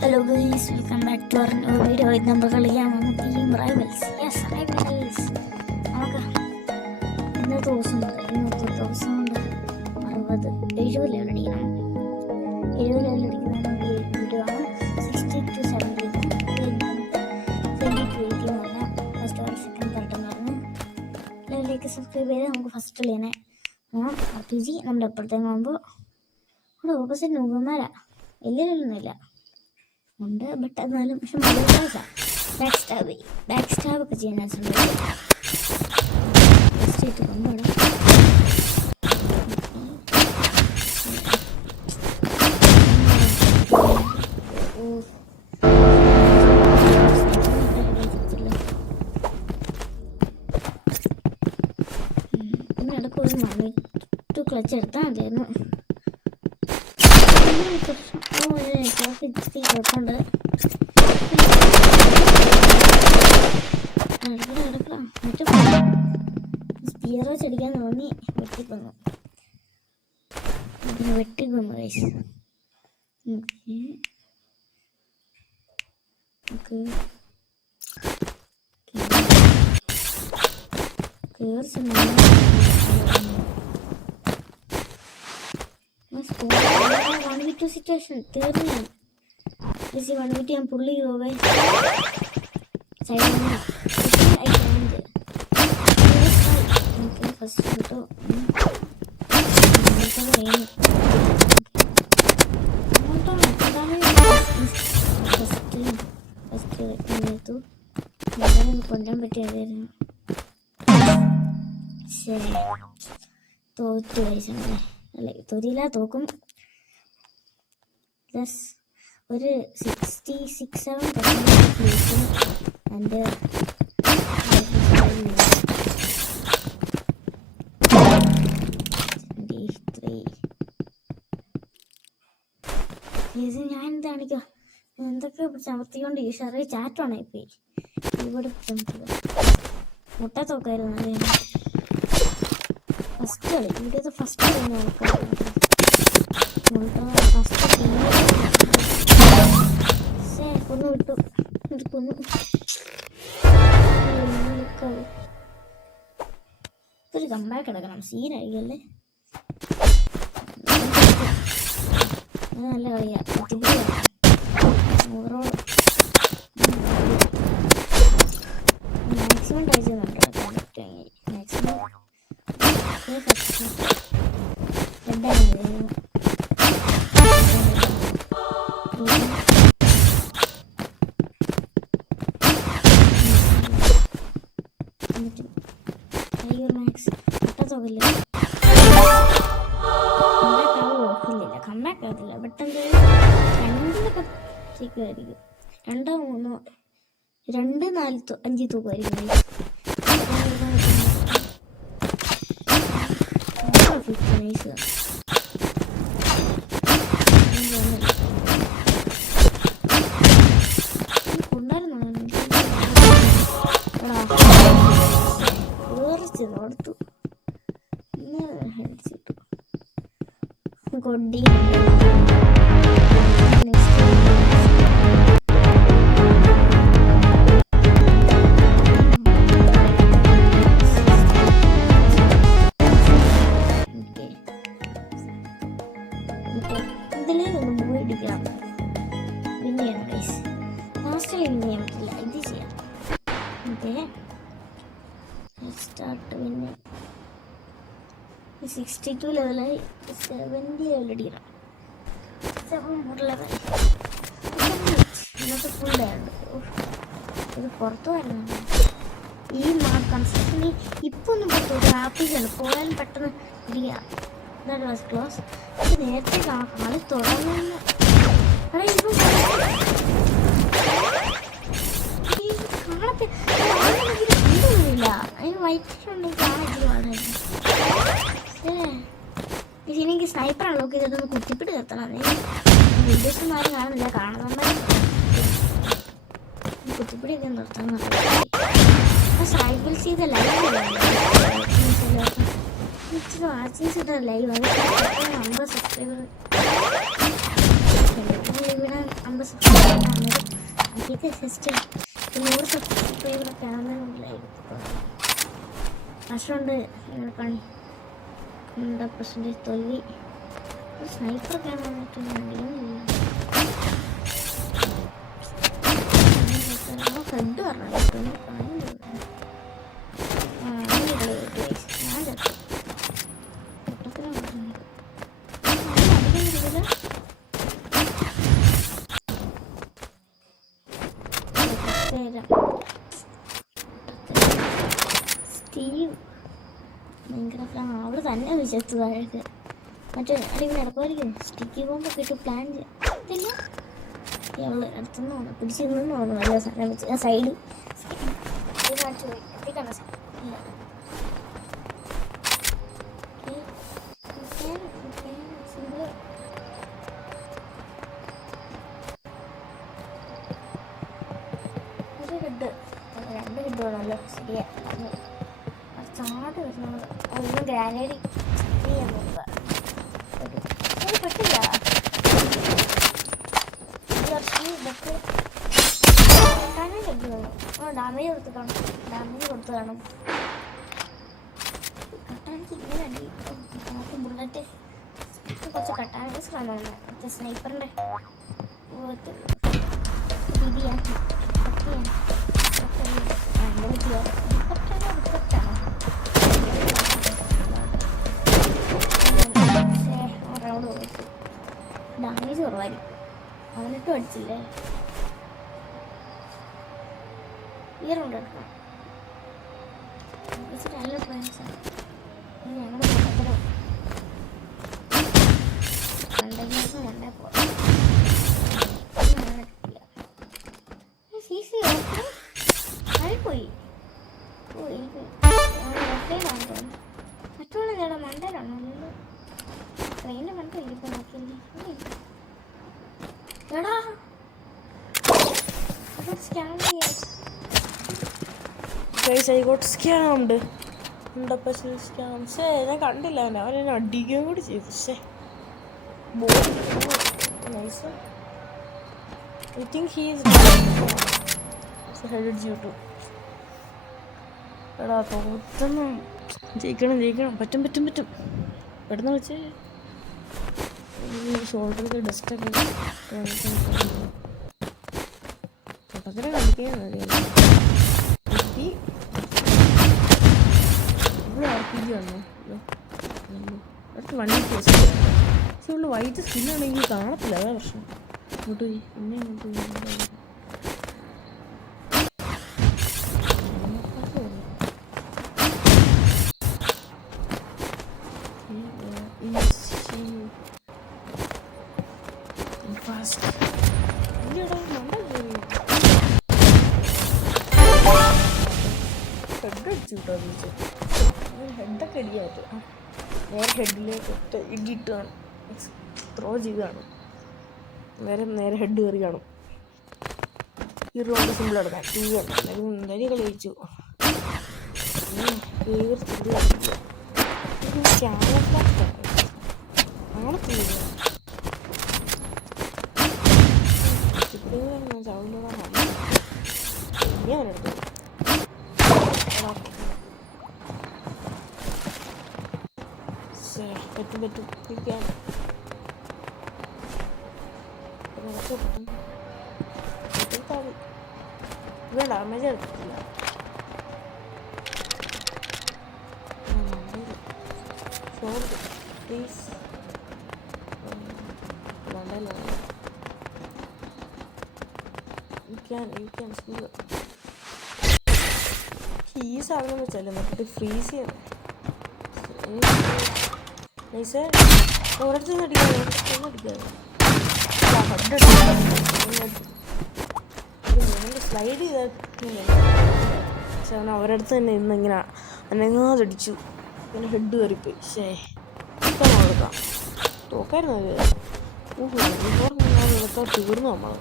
Hello guys, welcome back to our new video. ഇത് നമ്മൾ കളിക്കാൻ പോകുന്ന ടീം റൈവൽസ്. Yes rivals. നമുക്ക് ഇന്നത്തെ ദിവസം കൊണ്ട് 70 ലെവൽ അടിക്കണം. 70 ലെവൽ അടിക്കുന്ന വീഡിയോ ആണ്. 60 to 70 ഫസ്റ്റ് സെക്കൻഡ് തേർഡ് എന്ന് പറഞ്ഞ് ലെവലിലേക്ക് സബ്സ്ക്രൈബ് ചെയ്ത് നമുക്ക് ഫസ്റ്റ് കളിയാനെ RPG നമ്മുടെ അപ്പുറത്തേക്ക് പോകുമ്പോൾ ഇവിടെ ഓപ്പോസിറ്റ് നോക്കുമാരാ വലിയ ലെവലൊന്നുമില്ല ഉണ്ട്. ബട്ട് എന്നാലും പക്ഷെ ബാക്ക് സ്റ്റാബ് ഒക്കെ ചെയ്യാൻ കൊണ്ടോടെ ഇടയ്ക്ക് ഒരു ടു ക്ലച്ച് എടുത്താൽ മതിയായിരുന്നു. കുഴപ്പമുണ്ട്. സ്പിയറോ ചെടിക്കാൻ തോന്നി വെട്ടിക്കൊന്നു ഗൈസ്. സിറ്റുവേഷൻ തീർന്നു. വന്നിട്ട് ഞാൻ പുള്ളി പോവേ ഫസ്റ്റ് കിട്ടോ കൊല്ലാൻ പറ്റിയായിരുന്നു. തോറ്റു കഴിച്ചല്ലേ അല്ലേ? തൊരില്ല തോക്കും. പ്ലസ് ഒരു 66-7% എൻ്റെ ഞാൻ എന്താ കാണിക്കുക എന്തൊക്കെ ചമർത്തിക്കൊണ്ട് ഈ ഷെറിയ ചാറ്റാണ് ഇപ്പം ഇവിടെ മുട്ട തോക്കായിരുന്നു. അല്ലേ ഫസ്റ്റ് കളി വീഡിയോത്തെ ഫസ്റ്റ് കളി നോക്കാം. കൊന്നു വിട്ടു കൊന്നു. ഒരു കമ്പാക്ക് എടുക്കണം. സീനായിരിക്കല്ലേ? നല്ല കളിയാ. ഓവറോൾ മാക്സിമം ട്രൈ ചെയ്യുന്നുണ്ട്. മാക്സിമം മാക്സ് കിട്ടത്തോക്കില്ല. കമ്പാക്ക് ആകത്തില്ല. പെട്ടെന്ന് രണ്ടിലൊക്കെ ശരിക്കുമായിരിക്കും. 2, 3, 2, 4, 5 തൂക്കുമായിരിക്കും. നൈസ്. കൊടുത്തു കൊടി. ഇതിലൊന്നും പോയി ഇടിക്കണം. പിന്നെ ചെയ്യണം ഗൈസ്. ലാസ്റ്റിൽ ഇന്ന് ചെയ്യാൻ പറ്റില്ല. ഇത് ചെയ്യാം. സ്റ്റാർട്ട്. പിന്നെ 62 ലെവലായി. 70 ലെവൽ അടിക്കണം. 7 ലെവൽ. ഇന്നത്തെ ഫുൾ ഡേ ഉണ്ട്. ഇത് പുറത്തു വരുന്നുണ്ട്. ഈ കൺസ്ട്രക്ഷന് ഇപ്പൊ ഒന്നും പുറത്തു ഹാപ്പിയാണ്. പോയാലും പെട്ടെന്ന് ഇടിക്കുക. ഇതാണ് ഫസ്റ്റ് ക്ലാസ്. ഇത് നേരത്തെ കളി തുടങ്ങുന്ന കാണത്തില്ല. അതിന് വൈറ്റ് ഉണ്ടെങ്കിൽ കാണാൻ പാടായിരുന്നു. എനിക്ക് സ്നൈപ്പറാണ് ലോക്ക് ചെയ്തൊന്ന് കുത്തിപ്പിട്ട് നിർത്തണം. വീഡിയോസൊന്നും ആരും കാണുന്നില്ല. കാണുന്ന കുത്തിപ്പിടിയൊക്കെ നിർത്താൻ റൈവൽസ് ചെയ്ത ലൈവ് വാച്ചിങ് ചെയ്ത ലൈവ്. അത് 50 സബ്സ്ക്രൈബർ ഇവിടെ 50 സബ്സ്ക്രൈബറാണ്. എനിക്ക് ജസ്റ്റ് 100 സബ്സ്ക്രൈബറൊക്കെ ആണെന്നുണ്ടായിരുന്നു. വർഷമുണ്ട് 100% തോൽവി. ഒരു സ്നൈപ്പറൊക്കെ ആണെന്നുണ്ടെങ്കിലും ഹെഡ് പറഞ്ഞു ഞാൻ ചത്തു. സ്റ്റീവ് ഭയങ്കര അവിടെ തന്നെ വിചാരിച്ചു താഴേക്ക്. മറ്റേ അടിങ്ങനെ ഇറക്കുമായിരിക്കും. സ്റ്റിക്കി ബോംബൊക്കെ ഇട്ട് പ്ലാൻ ചെയ്തില്ല. അവള് അടുത്തുനിന്ന് തോന്നുന്നു പിടിച്ചു നിന്ന് തോന്നുന്നു. നല്ല സാധനം വെച്ച് ആ സൈഡ് കാണിച്ചു പോയി. എത്തിക്കണ്ട ഇല്ല. ഹെഡ് 2 ഹെഡ് വേണമല്ലോ. ശരിയാ ചാട് വരുന്നത്. ഒന്നും ഗ്രാനേഡ് ചെയ്യാൻ നോക്കുക. പറ്റില്ല. ഡാമേജ് കൊടുത്ത് കാണും. കട്ടാനിക്ക് ഇങ്ങനെ അടി. നമുക്ക് ബുള്ളറ്റ് കുറച്ച് കട്ടാനിക്ക് ശ്രമമാണ്. മറ്റേ സ്നൈപ്പറിൻ്റെ രീതിയാണ്. ഡാമേജ് കുറവായിരിക്കും. അവനിട്ടും അടിച്ചില്ലേ. ഈ റൗണ്ട് എടുക്കാം. നല്ല ഫ്രണ്ട്സാണ് ഞങ്ങളുടെ കൂട്ടത്തിലും. ദിവസം കൊണ്ടേ പോകാം. പോയി മറ്റുള്ള ചേട്ടാ മണ്ടയിലാണോ? ട്രെയിനിൻ്റെ മണ്ട ഇരിപ്പം നോക്കിയില്ലേ. എടാ I got scammed. 100% scam. ഞാൻ കണ്ടില്ല. അവനെ അടിക്കുകയും കൂടി ചെയ്തു. Nice. I think he is headed you to. എടാ തോറ്റൊന്നും ജയിക്കണം. പറ്റും പെട്ടെന്ന് വെച്ച് ഷോൾഡറിൽ ഡസ്റ്റൊക്കെ പൊട്ടത്തിനെ കളിക്കാൻ മതി. ഇവിടെ RPG വന്നു. അടുത്ത് വണ്ടി പക്ഷേ ഇവിടെ വൈറ്റ് സ്കിന്നാണെങ്കിൽ കാണത്തില്ല. അതാ പ്രശ്നം. ഇങ്ങോട്ട് പോയി ഹെഡൊക്കെ അടിയായിട്ട് നേരെ ഹെഡിലേക്ക് ഒറ്റ ഇടിയിട്ട് കാണും. ത്രോ ചെയ്ത് കാണും. നേരെ ഹെഡ് കയറി കാണും. ഈ റൗണ്ട് സിമ്പിൾ എടുക്കാം. നരി കളി കഴിച്ചു. അവനെടുത്തു പറ്റും ഇരിക്കാൻ ഇവിടെ ഡാമേജ് എടുത്തിട്ടില്ല. പ്ലീസ് ഈ സാധനം വെച്ചല്ലേ നോക്കിട്ട് ഫ്രീസ് ചെയ്യണം. നൈസ് ഒരിടത്ത് നിന്ന് അടിക്കാതെ സ്ലൈഡ് ചെയ്താൽ പക്ഷെ അവൻ അവരടുത്ത് തന്നെ ഇന്ന് ഇങ്ങനെ അനങ്ങാതടിച്ചു. ഇങ്ങനെ ഹെഡ് കയറിപ്പോയി. ഇപ്പം കൊടുക്കാം തോക്കായിരുന്നു. ഇതൊക്കെ തീർന്നു നമ്മൾ.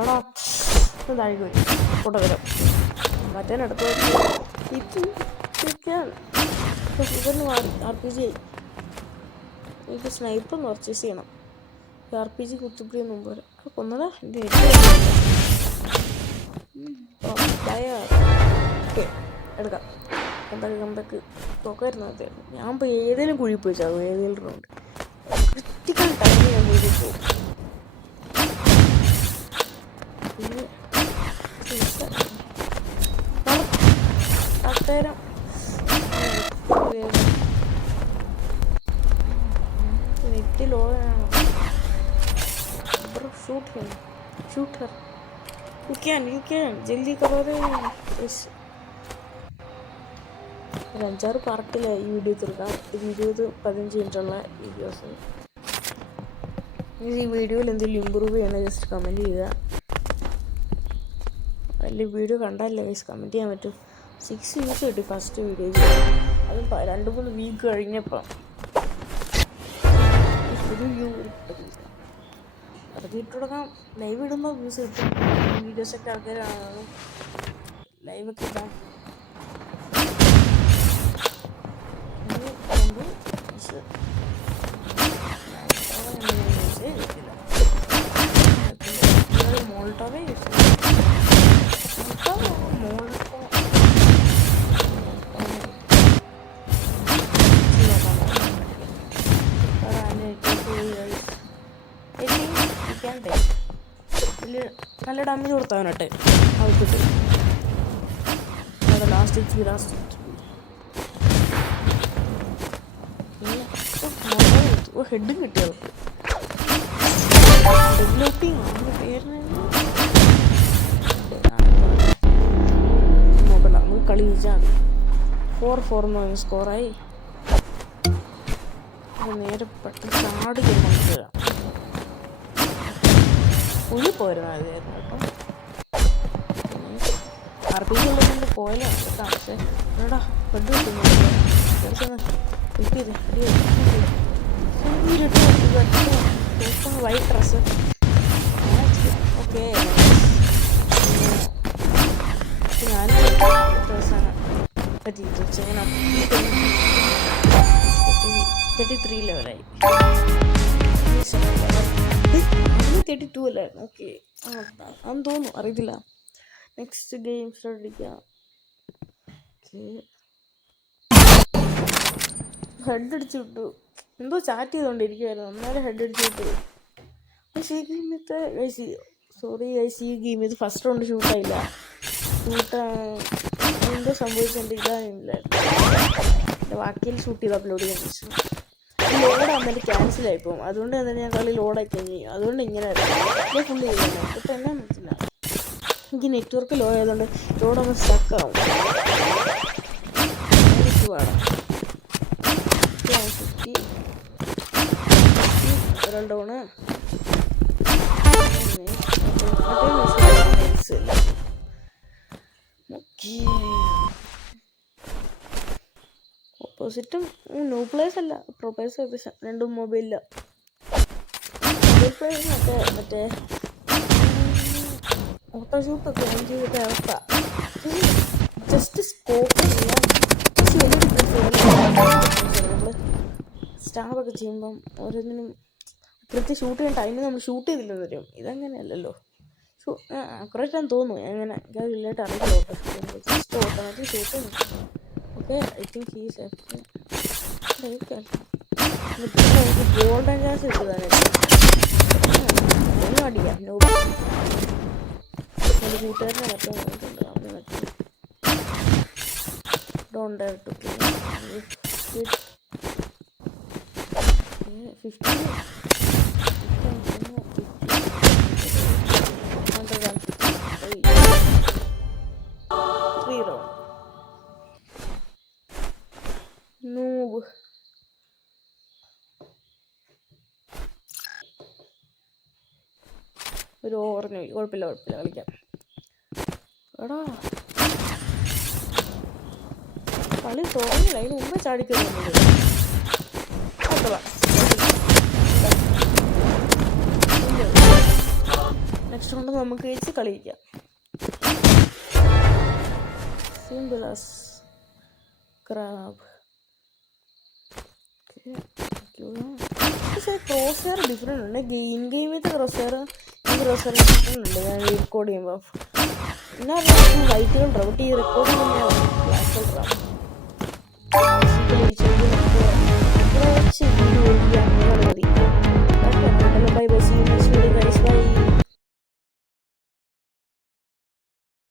എടാ താഴേക്ക് പോയി കൂട്ടകരം മറ്റേനടുത്ത് ഇതൊന്ന് RPG ആയി. എനിക്ക് സ്നൈപ്പർ പർച്ചേസ് ചെയ്യണം. RPG കുത്തിപ്പിടി മുമ്പ് കൊന്നതാ എൻ്റെ എടുക്കാം. കമ്പക്ക് തുകരുന്ന ഞാൻ ഇപ്പോൾ ഏതെങ്കിലും കുഴി പോയി ചാകും. ഏതെങ്കിലും റൗണ്ട് ക്രിറ്റിക്കൽ ടൈമിൽ ഞാൻ കുഴി പോകും. അത്തരം നെറ്റ് ലോ ആണ്. शूट है, शूट her. You can जल्दी करो रे. ഒരു 5-6 പാർട്ടിലായി ഈ വീഡിയോ തീർക്കാം. 20-15 മിനിറ്റുള്ള വീഡിയോസ്. ഈ വീഡിയോയിൽ എന്തെങ്കിലും ഇമ്പ്രൂവ് ചെയ്യണേ ജസ്റ്റ് കമൻറ്റ് ചെയ്യുക. വലിയ വീഡിയോ കണ്ടല്ലേ ഗൈസ് കമൻറ്റ് ചെയ്യാൻ പറ്റും. 6 വ്യൂസ് കിട്ടി ഫസ്റ്റ് വീഡിയോ. അതും 2-3 വീക്ക് കഴിഞ്ഞപ്പോൾ ഒരു വ്യൂ അതൊക്കെ ഇട്ട് കൊടുക്കാം. ലൈവ് ഇടുമ്പോൾ വ്യൂസ് കിട്ടും. വീഡിയോസൊക്കെ ആൾക്കാർ കാണും. ലൈവൊക്കെ ഇടാം. മോൾട്ടോവേ യൂസ് നല്ല ഡാമേജ് കൊടുത്തവനട്ടെ അവർക്ക്. ലാസ്റ്റ് ഹെഡും കിട്ടി അവർക്ക്. ഡെവലപ്പിംഗ് നോക്കണ്ട, നമുക്ക് കളി ജയിച്ചാൽ 4-4 സ്കോറായി. നേരെ പെട്ടെന്ന് ചാടി നമുക്ക് പുള്ളി പോരുന്ന മതിയായിരുന്നു കേട്ടോ. RPG ഉള്ളതുകൊണ്ട് പോയാലാണ് കേട്ടോ. പക്ഷേ എന്നോടാ പെട്ട് കിട്ടുന്നു. White dress okay. ഞാൻ ഡ്രസ്സാണ് പറ്റിയിട്ട് 33 ലെവലായി. 32 അല്ലായിരുന്നു. ഓക്കെ അന്ന് തോന്നുന്നു, അറിയത്തില്ല. നെക്സ്റ്റ് ഗെയിം സ്റ്റാർട്ട് അടിക്കാം. ഹെഡ് അടിച്ചു വിട്ടു. എന്തോ ചാറ്റ് ചെയ്തുകൊണ്ടിരിക്കുവായിരുന്നു, അന്നേരം ഹെഡ് അടിച്ചു വിട്ടു. പക്ഷേ ഈ ഗെയിമത്തെ ഈ ഗെയിം ഇത് ഫസ്റ്റ് റൗണ്ട് ഷൂട്ടായില്ല. എന്തോ സംഭവിച്ചുകൊണ്ടിരിക്കാനില്ലായിരുന്നു. എൻ്റെ ബാക്കിയിൽ ഷൂട്ട് ചെയ്ത് അപ്ലോഡ് ചെയ്യാൻ വെച്ചു. ലോഡ് വന്നിട്ട് ക്യാൻസലായി പോകും. അതുകൊണ്ട് തന്നെ ഞാൻ കളി ലോഡാക്കി ചെയ്യും. അതുകൊണ്ട് ഇങ്ങനെ ഫുള്ള് ചെയ്യുന്നത് ഇപ്പം എന്നെ പറ്റില്ല. എനിക്ക് നെറ്റ്വർക്ക് ലോ ആയതുകൊണ്ട് ലോഡൊന്ന് സ്റ്റക്കാവും. ഡൗണ് ഓപ്പോസിറ്റും ന്യൂ പ്ലേയേഴ്സ് അല്ല, പ്രോ പ്ലേയേഴ്സ് ഏകദേശം രണ്ടും മൊബൈലില്ല. മൊബൈൽ പ്ലേയേഴ്സിനൊക്കെ മറ്റേ ഓട്ടോഷൂട്ടൊക്കെ ഓൺ ചെയ്തിട്ട് അവസ്ഥ ജസ്റ്റ് സ്കോപ്പ് ചെയ്യാൻ. പക്ഷെ വലിയ ഡിഫറൻസ് നമ്മൾ സ്റ്റാബൊക്കെ ചെയ്യുമ്പം ഓരോന്നിനും കൃത്യം ഷൂട്ട് ചെയ്യാൻ ടൈമിൽ നമ്മൾ ഷൂട്ട് ചെയ്തില്ലെന്ന് വരും. ഇതങ്ങനെയല്ലല്ലോ. കുറേറ്റാൻ തോന്നുന്നു. അങ്ങനെ എനിക്ക് വലിയതായിട്ട് അറിയില്ല ഓട്ടോ ജസ്റ്റ് ഓട്ടോമാറ്റിക് ഷൂട്ട് ചെയ്യുന്നു. Okay I think he's golden chance കിട്ടുന്നതായിട്ട് ഒന്നും അടിക്കാം. എൻ്റെ കൂട്ടുകാരനെ മറ്റേ നോക്കുന്നുണ്ട്. അവന് മറ്റേ don't dare to kill 15 3 round noob. ഒരു ഓവറിന് കുഴപ്പമില്ല കളിക്കാം. എടാ കളി തുടങ്ങിയില്ല, അതിന് മുമ്പേ ചാടിക്കുന്നുണ്ട്. നെക്സ്റ്റ് കൊണ്ട് നമുക്ക് കഴിച്ച് കളിക്കാം. Simple as crab. പക്ഷേ ക്രോസ് ഹെയർ ഡിഫറെൻ്റ് ഉണ്ട്. ഗെയിമിലത്തെ ക്രോസ് ഹെയർ ഡിഫറെൻ്റ് ഉണ്ട്. ഞാൻ റെക്കോർഡ് ചെയ്യുമ്പോൾ പിന്നെ വൈറ്റ് കളർ ഈ റെക്കോർഡ് ചെയ്യുമ്പോൾ ബ്ലാക്ക് കളറാണ്.